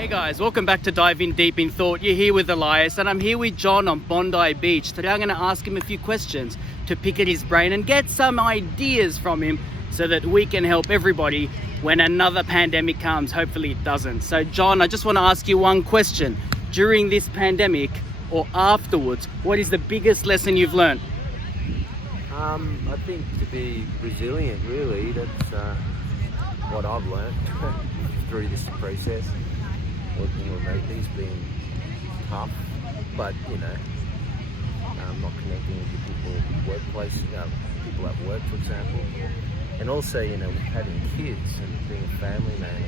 Hey guys, welcome back to Dive In Deep in Thought. You're here with Elias and I'm here with John on Bondi Beach. Today I'm going to ask him a few questions to pick at his brain and get some ideas from him so that we can help everybody when another pandemic comes. Hopefully it doesn't. So John, I just want to ask you one question. During this pandemic or afterwards, what is the biggest lesson you've learned? I think to be resilient, really, that's what I've learned through this process. Working remotely has been tough, but not connecting with your people workplace, people at work, for example, and also having kids and being a family man,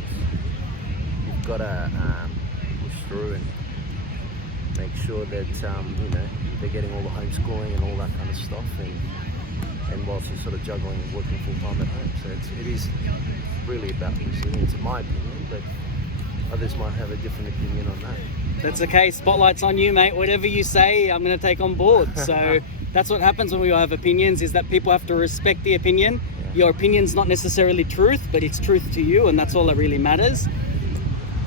you've got to push through and make sure that they're getting all the homeschooling and all that kind of stuff, and whilst you're sort of juggling and working full time at home. So it is really about resilience, in my opinion, but others might have a different opinion on that. That's okay. Spotlight's on you, mate. Whatever you say, I'm going to take on board. So that's what happens when we all have opinions, is that people have to respect the opinion. Yeah. Your opinion's not necessarily truth, but it's truth to you, and that's all that really matters.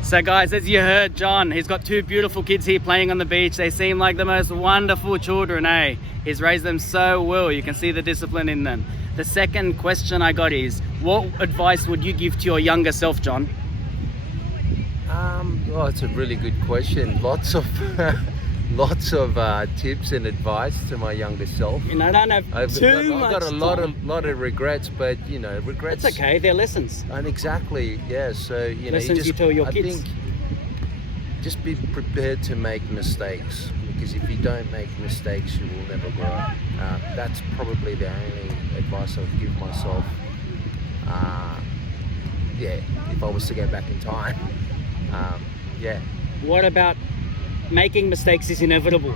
So guys, as you heard, John, he's got two beautiful kids here playing on the beach. They seem like the most wonderful children, eh? He's raised them so well. You can see the discipline in them. The second question I got is, what advice would you give to your younger self, John? Well, it's a really good question. Lots of tips and advice to my younger self. I don't have I've got a lot of regrets, but regrets. It's okay. They're lessons. And exactly, yeah. So lessons you tell your kids. I think just be prepared to make mistakes, because if you don't make mistakes, you will never grow. That's probably the only advice I would give myself. If I was to go back in time. What about making mistakes is inevitable?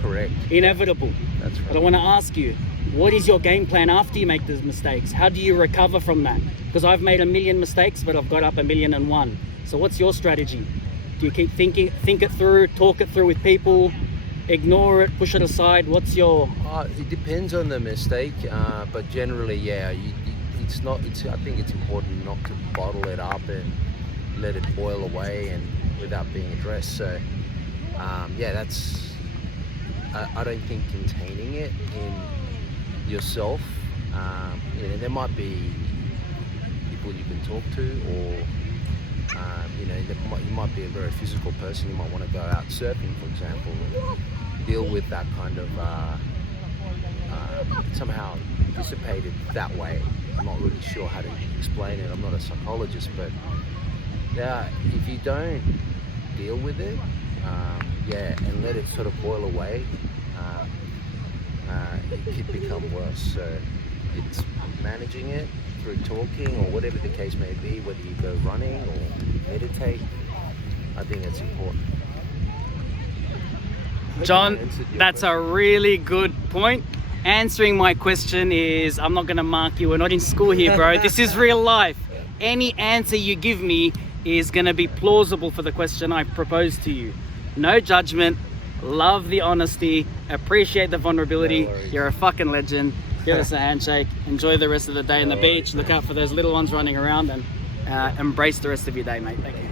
Correct. Inevitable. That's right. But I want to ask you, what is your game plan after you make those mistakes? How do you recover from that? Because I've made 1,000,000 mistakes, but I've got up 1,000,001. So what's your strategy? Do you keep think it through, talk it through with people, ignore it, push it aside? What's your... It depends on the mistake, but generally, I think it's important not to bottle it up and let it boil away and without being addressed. So that's I don't think containing it in yourself, there might be people you can talk to, or you might be a very physical person. You might want to go out surfing, for example, and deal with that kind of somehow dissipated that way. I'm not really sure how to explain it. I'm not a psychologist, but if you don't deal with it, and let it sort of boil away, it could become worse. So it's managing it through talking, or whatever the case may be, whether you go running or meditate. I think it's important. John, that's a really good point. Answering my question is, I'm not going to mark you. We're not in school here, bro. This is real life. Any answer you give me is going to be plausible for the question I proposed to you. No judgment. Love the honesty. Appreciate the vulnerability. No worries. You're a fucking legend. Give us a handshake. Enjoy the rest of the day on the beach. Look out for those little ones running around, and embrace the rest of your day, mate. Thank you.